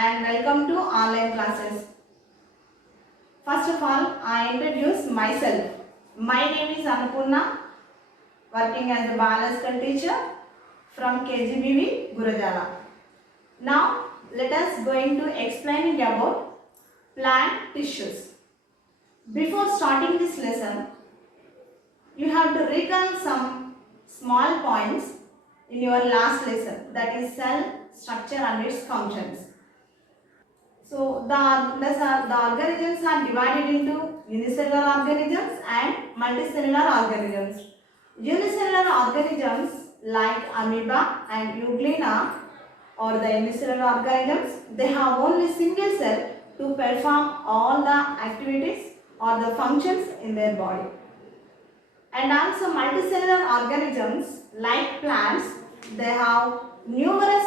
and welcome to online classes. First of all, I introduce myself. My name is Annapurna, working as a biological teacher from KGBV, Gurujala. Now, let us going to explaining about plant tissues. Before starting this lesson, you have to recall some small points in your last lesson, that is cell structure and its functions. So the organisms are divided into unicellular organisms and multicellular organisms. Unicellular organisms like amoeba and euglena or the unicellular organisms, they have only single cell to perform all the activities or the functions in their body. And also multicellular organisms like plants, they have numerous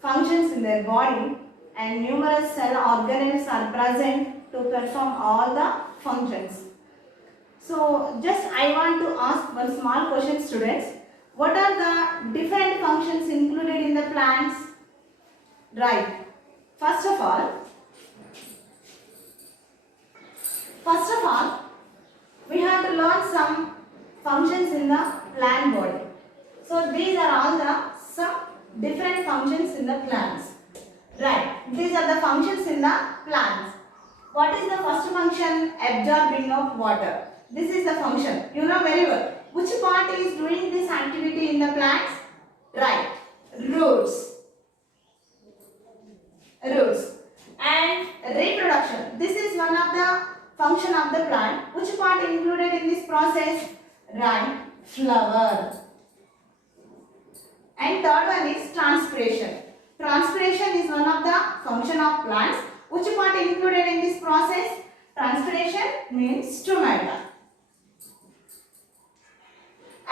functions in their body and numerous cell organelles are present to perform all the functions. So just I want to ask one small question, students. What are the different functions included in the plants? Right. First of all, we have to learn some functions in the plant body. So these are all the some different functions in the plants. Right. These are the functions in the plants. What is the first function? Absorbing of water. This is the function. You know very well. Which part is doing this activity in the plants? Right. Roots. And reproduction. This is one of the function of the plant. Which part included in this process? Right. Flower. And third one is transpiration. Transpiration is one of the function of plants. Which part included in this process? Transpiration means stomata.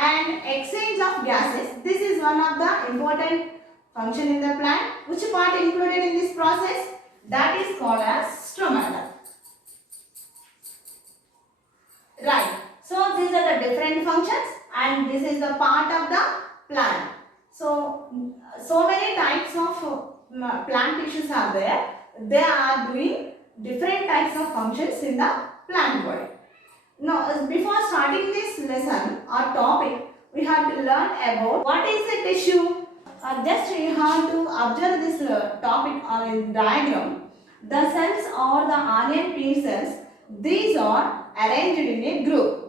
And exchange of gases. This is one of the important function in the plant. Which part included in this process? That is called as stomata. Right. So these are the different functions and this is the part of the plant. So many types of plant tissues are there. They are doing different types of functions in the plant body. Now, before starting this lesson or topic, we have to learn about what is a tissue. Just you have to observe this topic or in diagram. The cells or the onion peel cells, these are arranged in a group.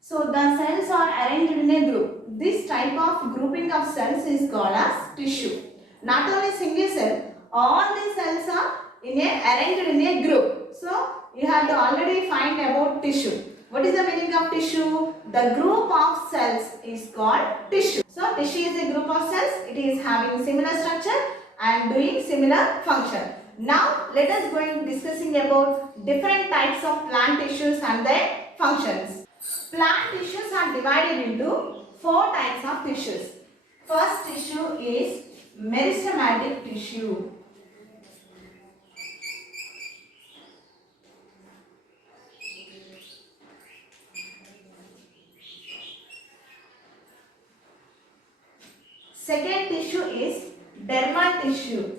So the cells are arranged in a group. This type of grouping of cells is called as tissue. Not only single cell, all the cells are arranged in a group. So you have to already find about tissue. What is the meaning of tissue? The group of cells is called tissue. So tissue is a group of cells. It is having similar structure and doing similar function. Now let us go in discussing about different types of plant tissues and their functions. Plant tissues are divided into 4 types of tissues. First tissue is meristematic tissue. Second tissue is dermal tissue.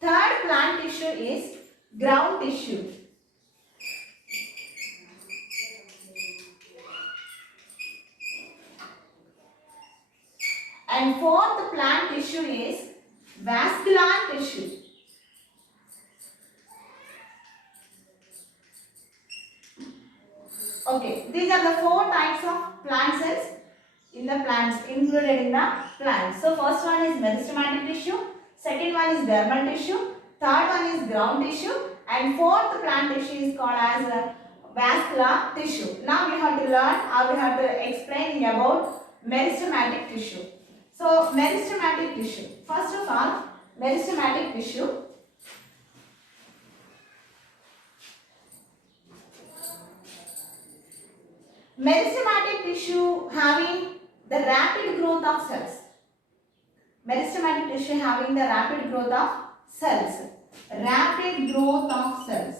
Third plant tissue is ground tissue. And fourth plant tissue is vascular tissue. Okay, these are the 4 types of plant cells in the plants, included in the plants. So first one is meristematic tissue, second one is dermal tissue, third one is ground tissue, and fourth plant tissue is called as vascular tissue. Now we have to learn or we have to explain about meristematic tissue. So meristematic tissue. First of all, meristematic tissue. Meristematic tissue having the rapid growth of cells. Meristematic tissue having the rapid growth of cells. Rapid growth of cells.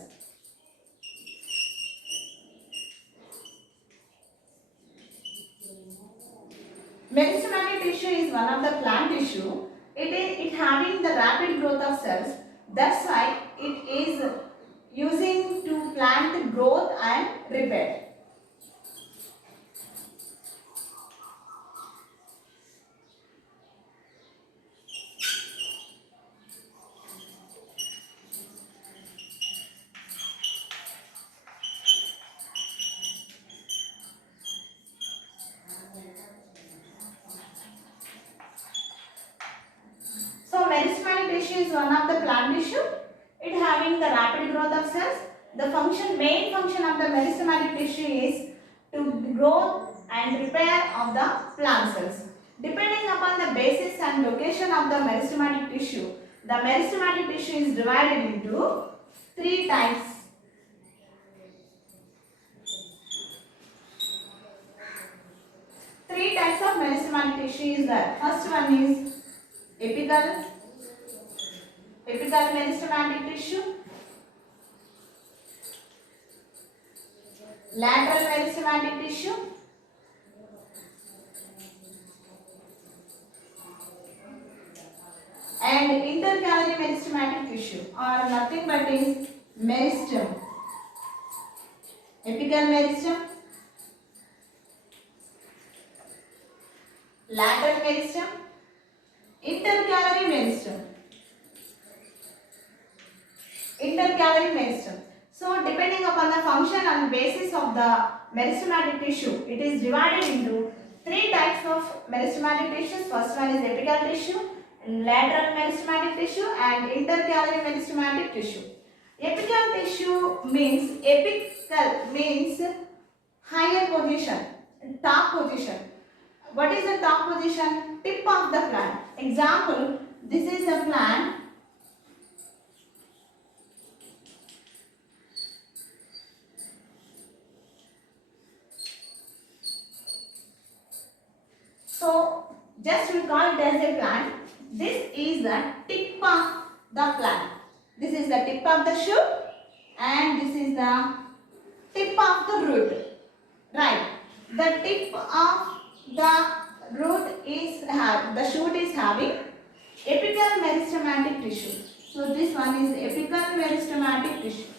Meristematic tissue is one of the plant tissue. It having the rapid growth of cells. That's why it is using to plant growth and repair. So meristematic tissue is one of the plant tissue. It having the rapid growth of cells. The main function of the meristematic tissue is to grow and repair of the plant cells. Depending upon the basis and location of the meristematic tissue, the meristematic tissue is divided into three types. Three types of meristematic tissue is there. First one is apical meristematic tissue, lateral meristematic tissue, and intercalary meristematic tissue, or nothing but is meristem. Apical meristem, lateral meristem, intercalary meristem. Intercalary meristem. So depending upon the function and basis of the meristematic tissue, it is divided into three types of meristematic tissues. First one is apical tissue, lateral meristematic tissue, and intercalary meristematic tissue. Apical tissue means, apical means higher position, top position. What is the top position? Tip of the plant. Example, this is a plant. So just we call it as a plant. This is the tip of the plant. This is the tip of the shoot and this is the tip of the root. Right. The tip of the root is the shoot is having apical meristematic tissue. So this one is apical meristematic tissue.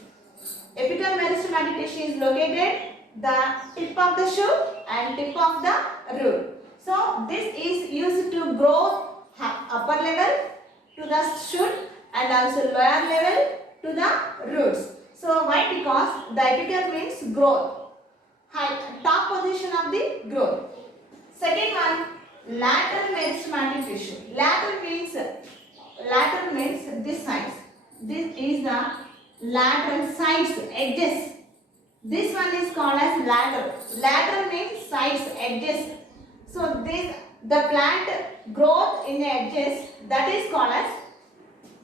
Apical meristematic tissue is located the tip of the shoot and tip of the root. So this is used to grow upper level to the shoot and also lower level to the roots. So why? Because the apical means growth, top position of the growth. Second one, lateral meristematic tissue. Lateral means this side. This is the lateral sides, edges. This one is called as lateral. Lateral means sides, edges. So this the plant growth in the edges, that is called as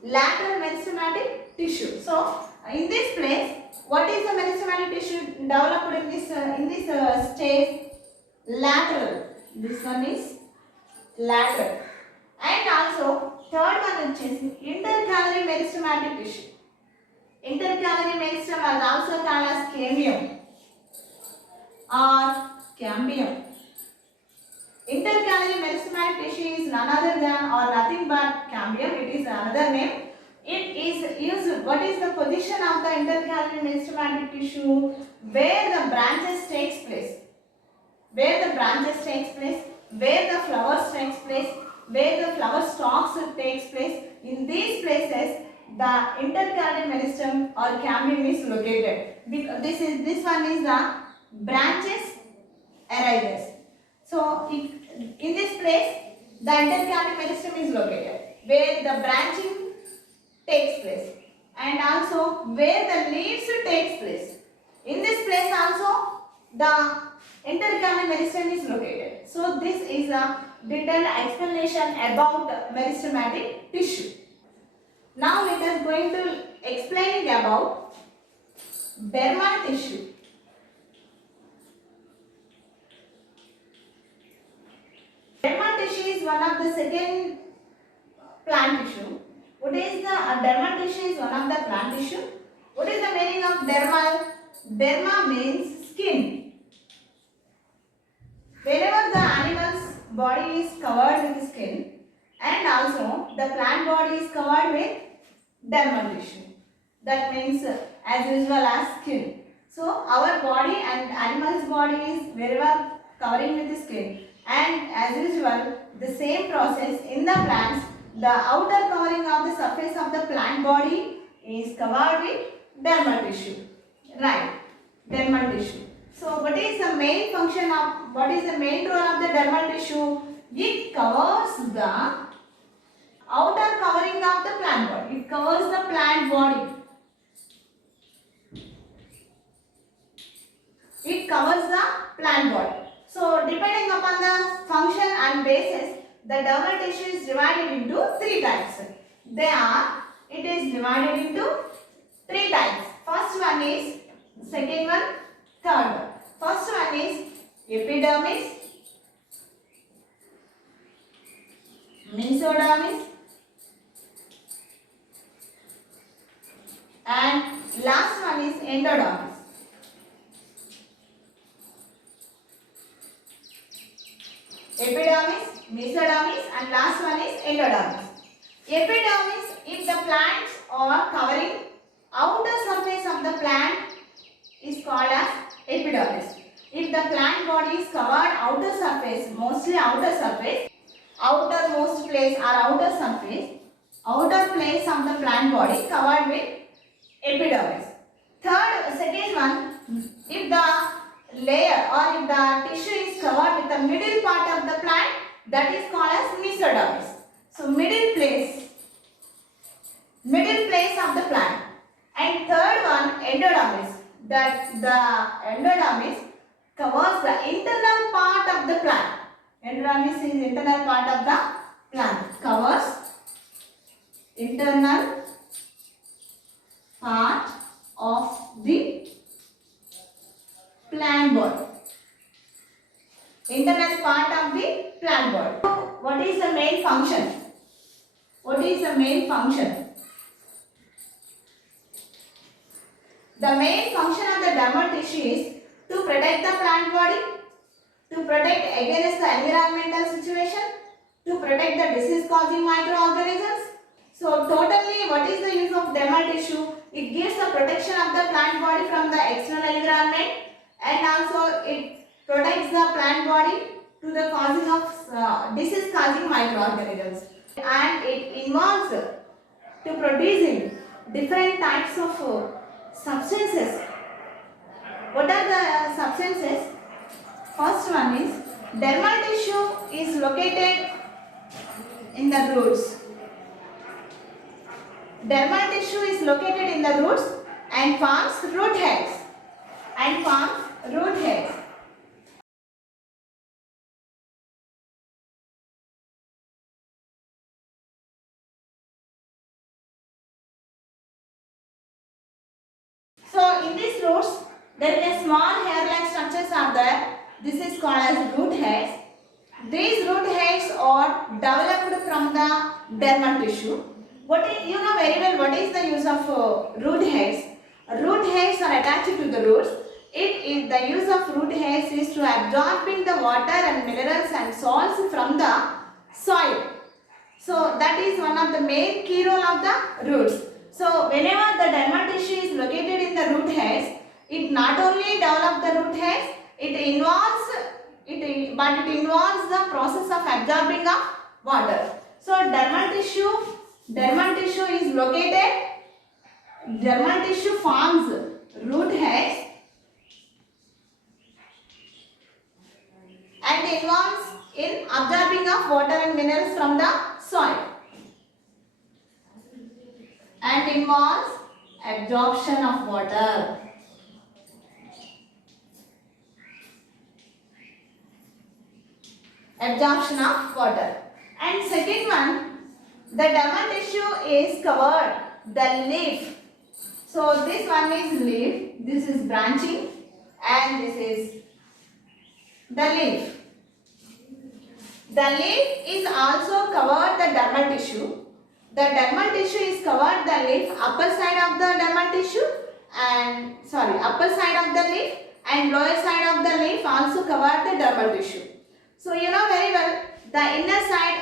lateral meristematic tissue. So in this place, what is the meristematic tissue developed in this stage? Lateral. This one is lateral. And also third one which is intercalary meristematic tissue. Intercalary meristem is also called as cambium or cambium. Intercalary meristematic tissue is none other than or nothing but cambium. It is another name. It is used. What is the position of the intercalary meristematic tissue? Where the branches takes place. Where the branches takes place. Where the flowers takes place. Where the flower stalks takes place. In these places, the intercalary meristem or cambium is located. This one is the branches arises. So in this place, the intercalary meristem is located, where the branching takes place, and also where the leaves takes place. In this place also, the intercalary meristem is located. So this is a detailed explanation about meristematic tissue. Now let us going to explain about dermal tissue. Dermal tissue is one of the second plant tissue. What is the dermal tissue is one of the plant tissue. What is the meaning of dermal? Derma means skin. Whenever the animals body is covered with skin, and also the plant body is covered with dermal tissue. That means as usual as skin. So our body and animal's body is very well covering with skin, and as usual the same process in the plants. The outer covering of the surface of the plant body is covered with dermal tissue. Right, dermal tissue. So what is the main function of, what is the main role of the dermal tissue? It covers the outer covering of the plant body. It covers the plant body. It covers the plant body. So depending upon the function and basis, the dermal tissue is divided into three types. They are, it is divided into three types. First one is, second one, third one. First one is epidermis, mesodermis, and last one is endodermis. Epidermis, mesodermis, and last one is endodermis. Epidermis, if the plants are covering outer surface of the plant, is called as epidermis. If the plant body is covered outer surface, mostly outer surface, outermost place or outer surface, outer place of the plant body covered with epidermis. Second one, if the layer or if the tissue is covered with the middle part of the plant, that is called as mesodermis. So middle place of the plant. And third one, endodermis. That the endodermis covers the internal part of the plant. Endodermis is internal part of the plant. Covers internal part of the plant body. Internal part of the plant body. So, what is the main function? What is the main function? The main function of the dermal tissue is to protect the plant body, to protect against the environmental situation, to protect the disease causing microorganisms. So totally, what is the use of dermal tissue? It gives the protection of the plant body from the external environment, and also it protects the plant body to the causing of disease causing microorganisms, and it involves to producing different types of substances. What are the substances? First one is, dermal tissue is located in the roots. Dermal tissue is located in the roots and forms root hairs. So in these roots, there is a small hair-like structures are there. This is called as root hairs. These root hairs are developed from the dermal tissue. You know very well what is the use of root hairs. Root hairs are attached to the roots. The use of root hairs is to absorbing the water and minerals and salts from the soil. So that is one of the main key role of the roots. So whenever the dermal tissue is located in the root hairs, it not only develops the root hairs, but it involves the process of absorbing of water. So dermal tissue is located, dermal tissue forms root hairs and involves in absorbing of water and minerals from the soil, and involves absorption of water. Absorption of water. And second one, the dermal tissue is covered the leaf. So this one is leaf, this is branching, and this is the leaf. The leaf is also covered the dermal tissue. The dermal tissue is covered the leaf, upper side of the dermal tissue, and upper side of the leaf and lower side of the leaf also cover the dermal tissue. So you know very well the inner side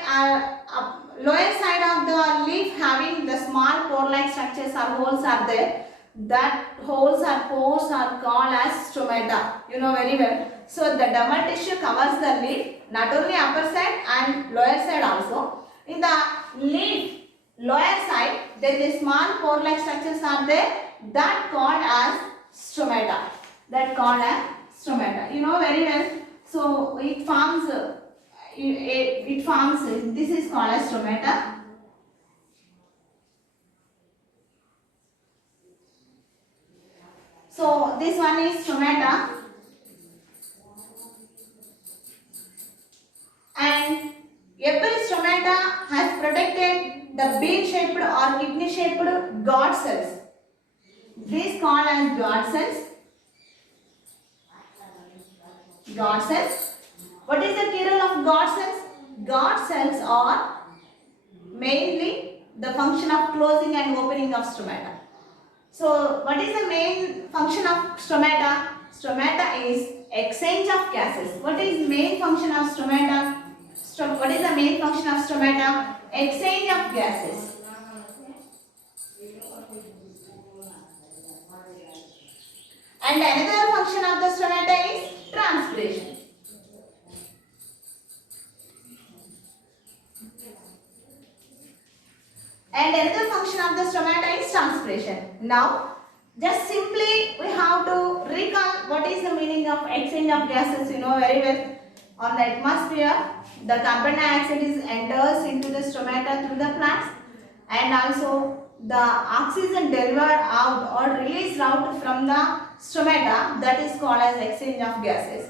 lower side of the leaf having the small pore-like structures or holes are there. That holes or pores are called as stomata. You know very well. So the dermal tissue covers the leaf, not only upper side and lower side also. In the leaf lower side there is small pore-like structures are there, that called as stomata. That called as stomata. You know very well. So it forms this is called as stomata. So this one is stomata, and every stomata has protected the bean shaped or kidney shaped God cells. These called as God cells. God cells. What is the key role of God cells? God cells are mainly the function of closing and opening of stomata. So what is the main function of stomata? Stomata is exchange of gases. What is main function of stomata? What is the main function of stomata? Exchange of gases. And another function of the stomata is transpiration. And another function of the stomata is transpiration. Now, just simply we have to recall what is the meaning of exchange of gases. You know very well. On the atmosphere, the carbon dioxide is enters into the stomata through the plants, and also the oxygen delivered out or released out from the stomata, that is called as exchange of gases.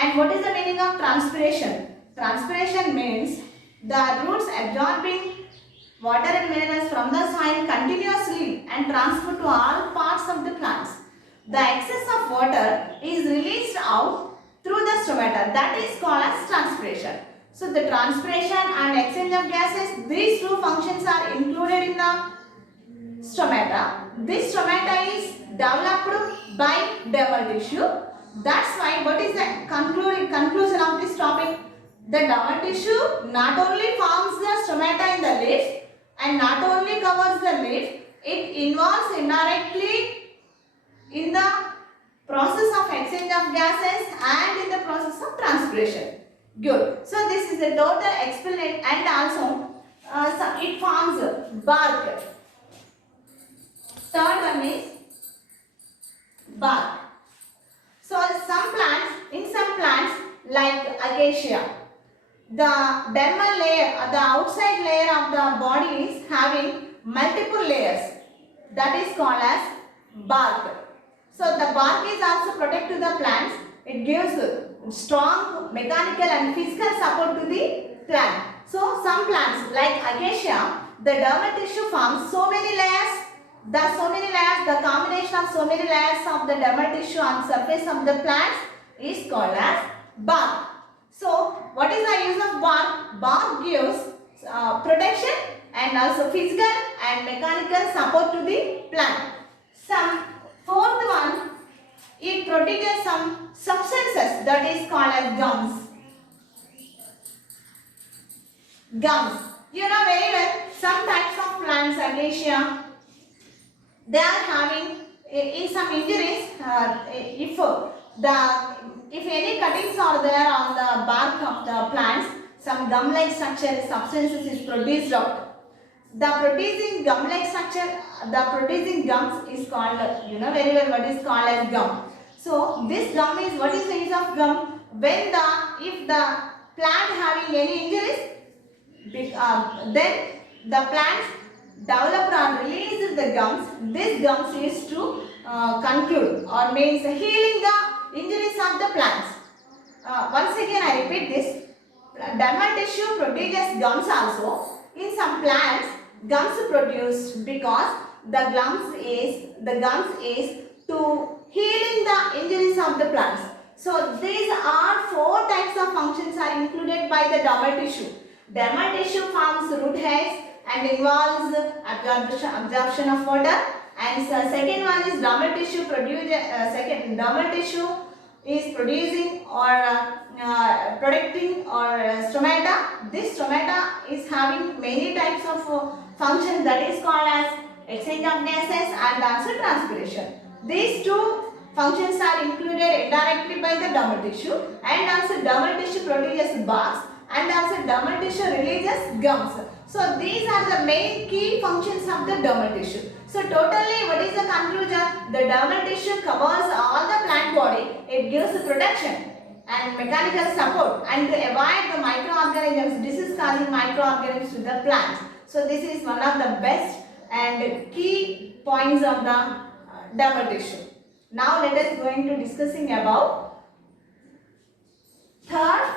And what is the meaning of transpiration? Transpiration means the roots absorbing water and minerals from the soil continuously and transfer to all parts of the plants. The excess of water is released out through the stomata, that is called as transpiration. So the transpiration and exchange of gases, these two functions are included in the stomata. This stomata is developed by dermal tissue. That's why what is the conclusion of this topic? The dermal tissue not only forms the stomata in the leaf and not only covers the leaf, it involves indirectly in the process of exchange of gases and in the process of transpiration. Good. So this is the total explanation, and also it forms bark. Third one is bark. So in some plants like acacia, the dermal layer, the outside layer of the body is having multiple layers. That is called as bark. So the bark is also protect to the plants. It gives strong mechanical and physical support to the plant. So some plants like acacia, the dermal tissue forms so many layers. The combination of so many layers of the dermal tissue on surface of the plants is called as bark. So what is the use of bark? Bark gives protection and also physical and mechanical support to the plant. Some fourth one, it produces some substances that is called as gums. Gums. You know very well, some types of plants, acacia, they are having in some injuries, if any cuttings are there on the bark of the plants, some gum-like substances is produced out. The producing gum-like structure, the producing gums is called, you know very well what is called as gum. So this gum is, what is the use of gum? If the plant having any injuries, then the plants developed or released the gums. This gums is to conclude or means healing the injuries of the plants. Once again I repeat this, dermal tissue produces gums also. In some plants, gums produced because the gums is to healing the injuries of the plants. So these are four types of functions are included by the dermal tissue. Dermal tissue forms root hairs and involves absorption of water. And second one is dermal tissue dermal tissue is producing or protecting or stomata. This stomata is having many types of functions, that is called as exchange of gases and also transpiration. These two functions are included indirectly by the dermal tissue, and also dermal tissue produces barks and also dermal tissue releases gums. So these are the main key functions of the dermal tissue. So totally, what is the conclusion? The dermal tissue covers all the plant body. It gives protection and mechanical support and to avoid the microorganisms, disease causing microorganisms to the plant. So this is one of the best and key points of the dermal tissue. Now let us going to discussing about third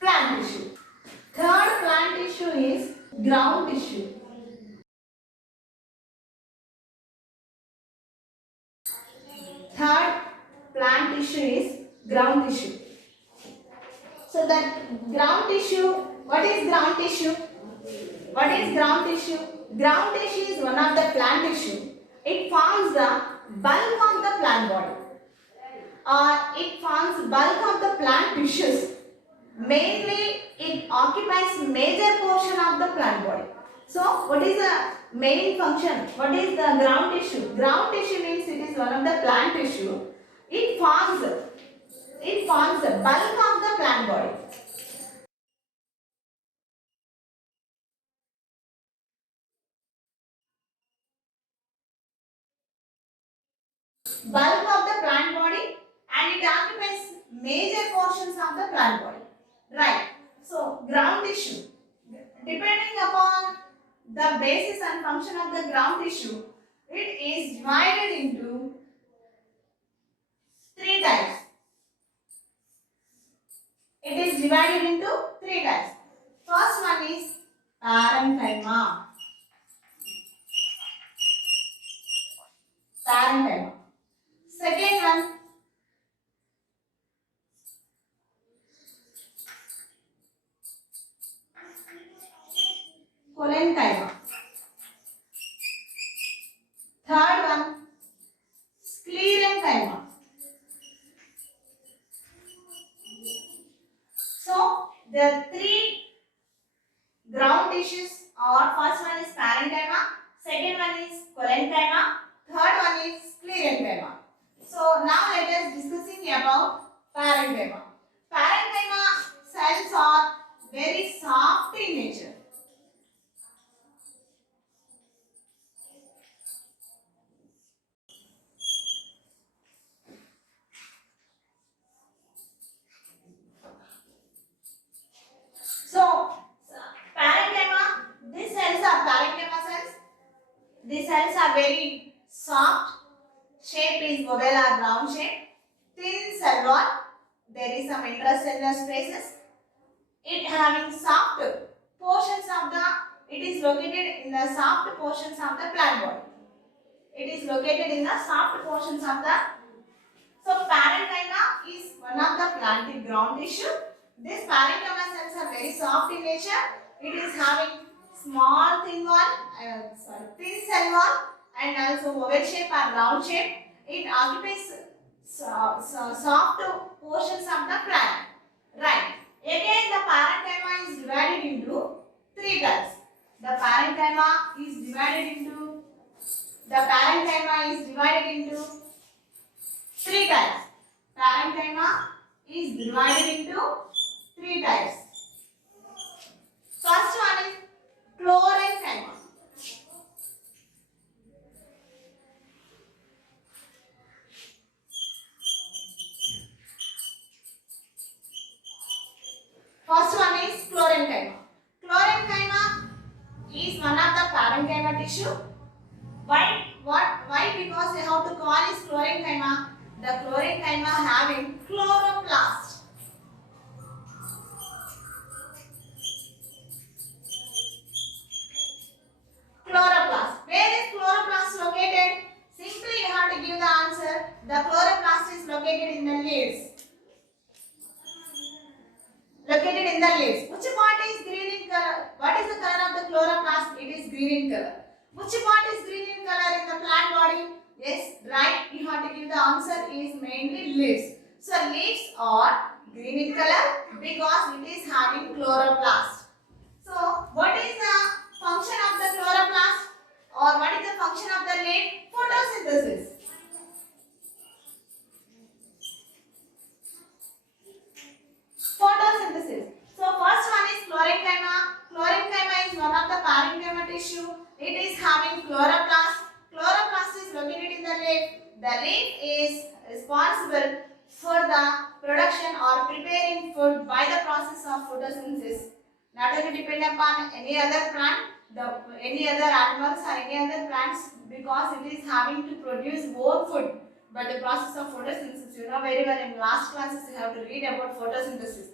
plant tissue. Third plant tissue is ground tissue. Third plant tissue is ground tissue. So that ground tissue, what is ground tissue? What is ground tissue? Ground tissue is one of the plant tissue. It forms the bulk of the plant body. It forms bulk of the plant tissues. Mainly, it occupies major portion of the plant body. So, what is the main function? What is the ground tissue? Ground tissue means it is one of the plant tissue. It forms the bulk of the plant body. Bulk of the plant body, and it occupies major portions of the plant body. Right. So, ground tissue. Depending upon the basis and function of the ground tissue, it is divided into three types. It is divided into three types. First one is parenchyma. Parenchyma. Second one, collenchyma. Third one, sclerenchyma. So the three ground tissues are, first one is parenchyma, second one is collenchyma, third one is sclerenchyma. So now let us discussing about parenchyma. Parenchyma cells are very soft in nature. So parenchyma, these cells are parenchyma cells. These cells are very soft. Shape is oval or round shape. Thin cell wall. There is some intracellular spaces. It having soft portions of the, it is located in the soft portions of the plant body. It is located in the soft portions of the, so parenchyma is one of the plant ground tissue. These parenchyma cells are very soft in nature. It is having small thin wall, thin cell wall and also oval shape or round shape. It occupies soft portions of the plant. Right. Again, the parenchyma is divided into three types. The parenchyma is divided into three types. Parenchyma is divided into three types. First one is chlorenchyma. First one is chlorenchyma. Chlorenchyma is one of the parenchyma tissue. Why? Because they have to call is chlorenchyma. The chlorenchyma having chloroplast. Chloroplast. Where is chloroplast located? Simply you have to give the answer. The chloroplast is located in the leaves. Located in the leaves. Which part is green in color? What is the color of the chloroplast? It is green in color. Which part is green in color in the plant body? Yes, right. You have to give the answer is mainly leaves. So leaves are green in color because it is having chloroplast. So what is the function of the chloroplast or what is the function of the leaf? Photosynthesis. Photosynthesis. So first one is chlorenchyma. Chlorenchyma is one of the parenchyma tissue. It is having chloroplast. Chloroplast is located in the leaf. The leaf is responsible for the production or preparing food by the process of photosynthesis. Not only depend upon any other plant, any other animals or any other plants, because it is having to produce more food by the process of photosynthesis. You know very well, in last classes you have to read about photosynthesis.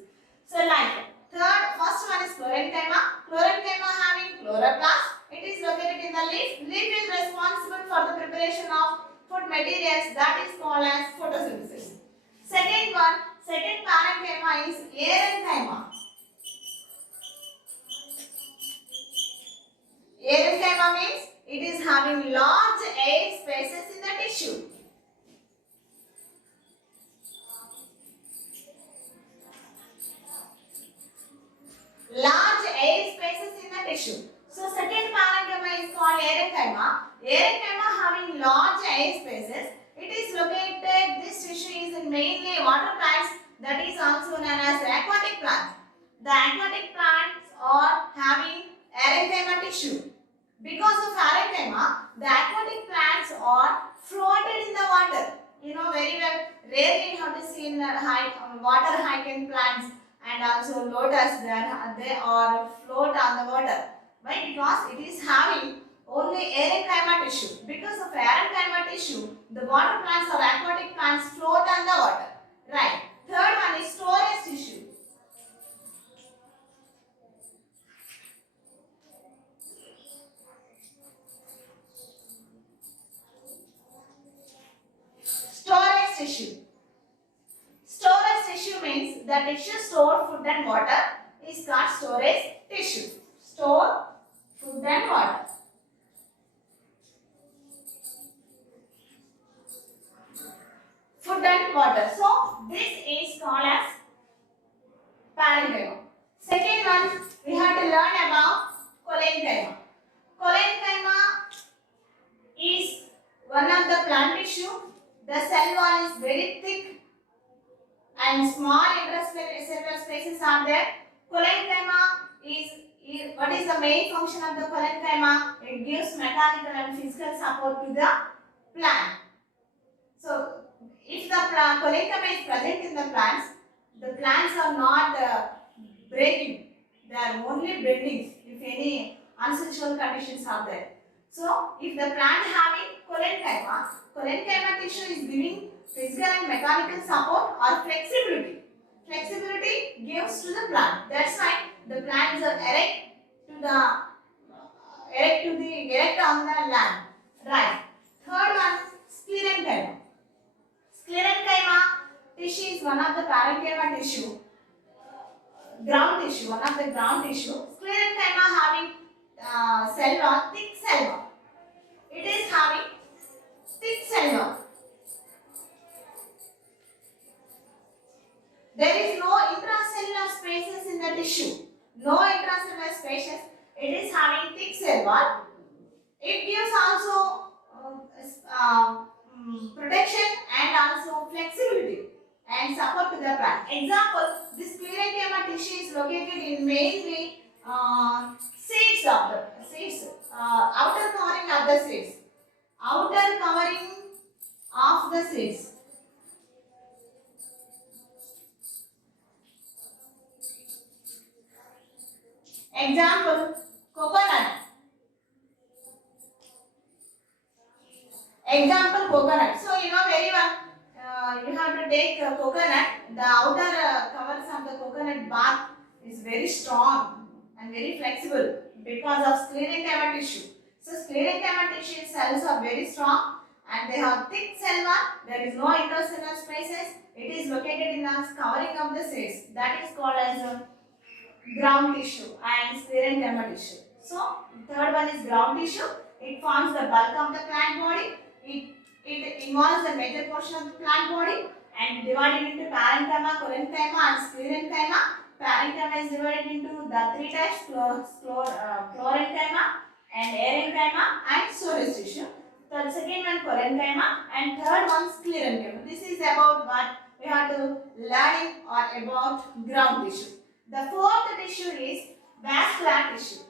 So like first one is chlorenchyma. Chlorenchyma having chloroplast. It is located in the leaf. Leaf is responsible for the preparation of food materials, that is called as photosynthesis. Second parenchyma is aerenchyma. Aerenchyma means it is having large air spaces in the tissue. Large air spaces in the tissue. So second parenchyma is called aerenchyma. Aerenchyma having large air spaces. It is located, this tissue is in mainly water plants, that is also known as aquatic plants. The aquatic plants are having aerenchyma tissue. Because of parenchyma, the aquatic plants are floated in the water. You know very well, rarely you have to see in water hyacinth plants and also lotus, they are float on the water. Why? Because it is having only aerenchyma tissue. Because of aerenchyma tissue, the water plants or aquatic plants float on the water. Right. Third one is storage tissue. Storage tissue. Storage tissue means the tissue store food and water is called storage tissue. Store food and water. Food and water. So this is called as parenchyma. Second one, we have to learn about collenchyma. Collenchyma is one of the plant tissue. The cell wall is very thick and small intercellular spaces are there. Collenchyma is what is the main function of the collenchyma? It gives mechanical and physical support to the plant. So if the collenchyma is present in the plants are not breaking, they are only bending if any unusual conditions are there. So if the plant having collenchyma tissue is giving physical and mechanical support or flexibility. Flexibility gives to the plant. That's why the plants are erect on the land. Right. Third one, sclerenchyma. Sclerenchyma tissue is one of the parenchyma tissue. Ground tissue, one of the ground tissue. Sclerenchyma having cell wall, thick cell wall. It is having thick cell wall. There is no intracellular spaces in the tissue. No intracellular spaces. It is having thick cell wall. It gives also protection and also flexibility and support to the plant. Example, this sclerenchyma tissue is located in mainly seeds of the seeds, outer covering of the seeds. Outer covering of the seeds. Example, coconut. Example, coconut. So you know very well, you have to take coconut. The outer covers of the coconut bark is very strong and very flexible because of sclerenchyma tissue. So sclerenchyma tissue cells are very strong and they have thick cell wall. There is no intercellular spaces. It is located in the covering of the seeds. That is called as ground tissue and sclerenchyma tissue. So third one is ground tissue. It forms the bulk of the plant body. It involves the major portion of the plant body and divided into parenchyma, parenchyma and sclerenchyma. Parenchyma is divided into the three types: chlorenchyma and arenchyma and serous tissue. The second one parenchyma and third one sclerenchyma. This is about what we have to learn or about ground tissue. The fourth tissue is vascular tissue.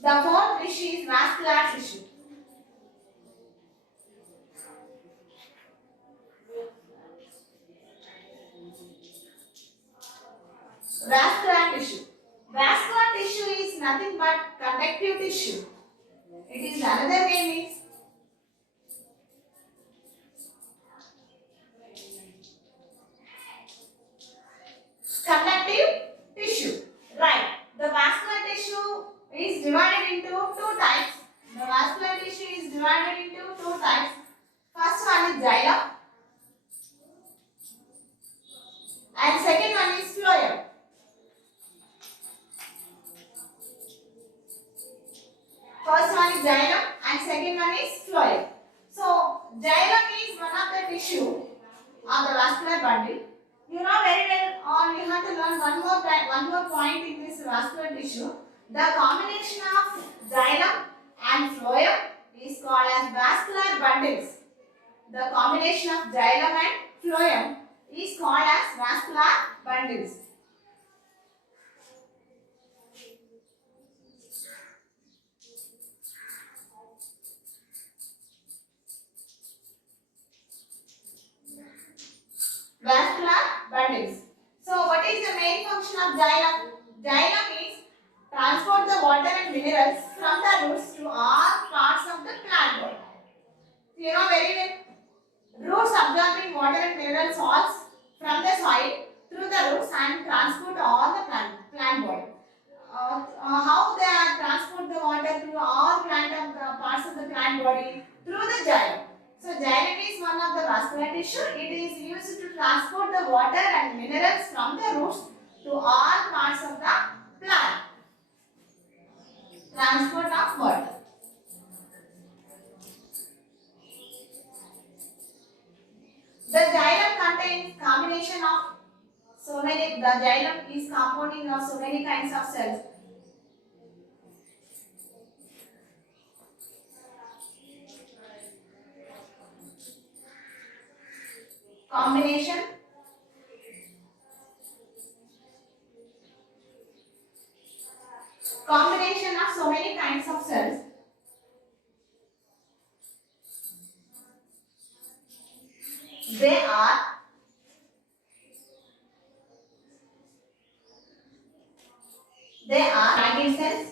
The fourth tissue is vascular tissue. Vascular tissue. Vascular tissue is nothing but conductive tissue. It is another name is conductive tissue. Right. The vascular tissue is divided into two types. The vascular tissue is divided into two types. First one is xylem and second one is phloem. First one is xylem and second one is phloem. So xylem is one of the tissue of the vascular bundle. You know very well, or you have to learn one more point in this vascular tissue. The combination of xylem and phloem is called as vascular bundles. The combination of xylem and phloem is called as vascular bundles. Vascular bundles. So, what is the main function of xylem? Xylem is transport the water and minerals from the roots to all parts of the plant body. You know very well. Roots absorbing water and mineral salts from the soil through the roots and transport all the plant body. How they transport the water through all parts of the plant body? Through the xylem. So xylem is one of the vascular tissue. It is used to transport the water and minerals from the roots to all parts of the plant. Transport of water. The xylem contains combination of the xylem is compounding of so many kinds of cells. Combination of so many kinds of cells. They are Schwann cells,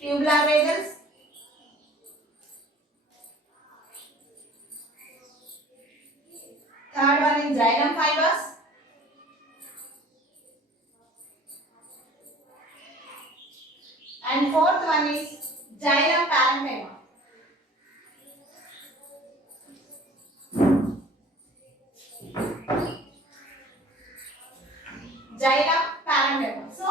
tubular vessels, third one is xylem fibers, and fourth one is xylem parenchyma. Xylem parenchyma. So,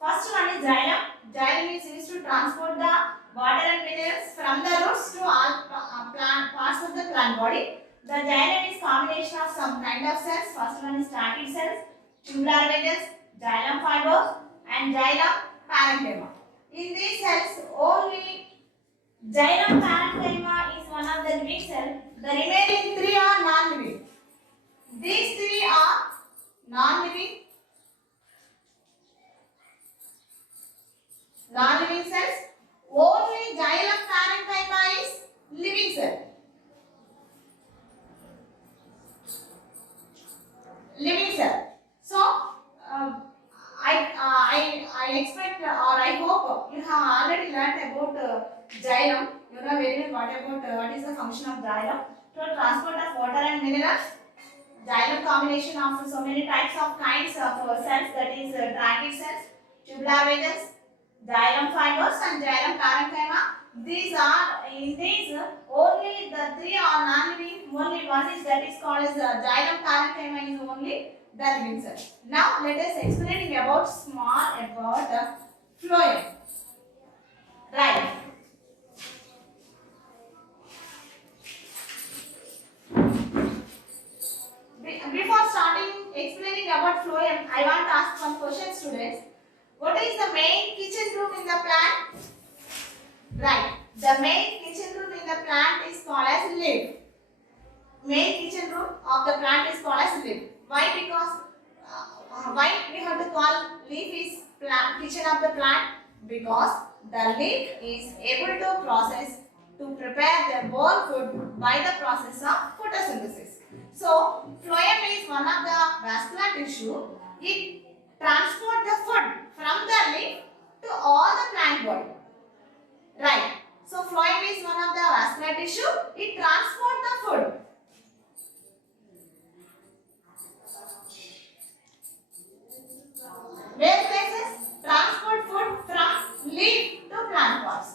first one is xylem. Xylem is used to transport the water and minerals from the roots to all parts of the plant body. The xylem is combination of some kind of cells. First one is static cells, tubular vessels, xylem fibers, and xylem parenchyma. In these cells, only xylem parenchyma is one of the living cells. The remaining three are non-living. These three are non-living. Non-living cells. Only xylem parenchyma is living cell. Living cell. So, I expect or I hope you have already learnt about xylem. You know very well what is the function of xylem? To transport of water and minerals Xylem combination of so many types of kinds of cells, that is tracking cells, tubular vessels, xylem fibers and xylem parenchyma. These are in these only the three are non-living. Only one is that is called as xylem parenchyma is only the living cell. Now let us explaining about phloem. Right. Before starting explaining about phloem, I want to ask some questions, students. What is the main kitchen room in the plant? Right. The main kitchen room in the plant is called as leaf. Main kitchen room of the plant is called as leaf. Why? Because why we have to call leaf is kitchen of the plant? Because the leaf is able to process to prepare their whole food by the process of photosynthesis. So phloem is one of the vascular tissue. It transports the food from the leaf to all the plant body. Right. So phloem is one of the vascular tissue. It transports the food. Where places transport food from leaf to plant parts.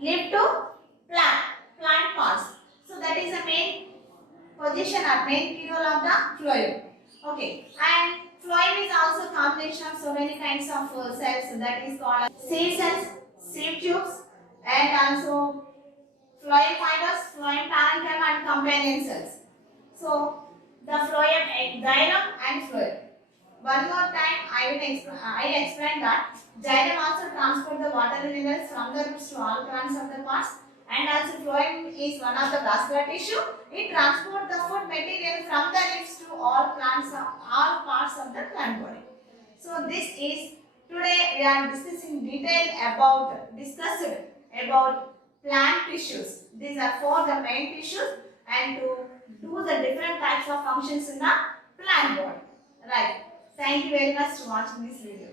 Leaf to plant parts. So that is the main position or main key role of the phloem. Okay, and phloem is also combination of so many kinds of cells, that is called seed cells, seed tubes, and also phloem fibers, phloem parenchyma and companion cells. So the phloem, xylem and phloem. One more time I explain that xylem also transport the water minerals from the roots to all plants of the parts, and also phloem is one of the vascular tissue. It transports the food material from the leaves to all parts of the plant body. So this is today we are discussing discussed about plant tissues. These are for the main tissues and to do the different types of functions in the plant body. Right. Thank you very much for watching this video.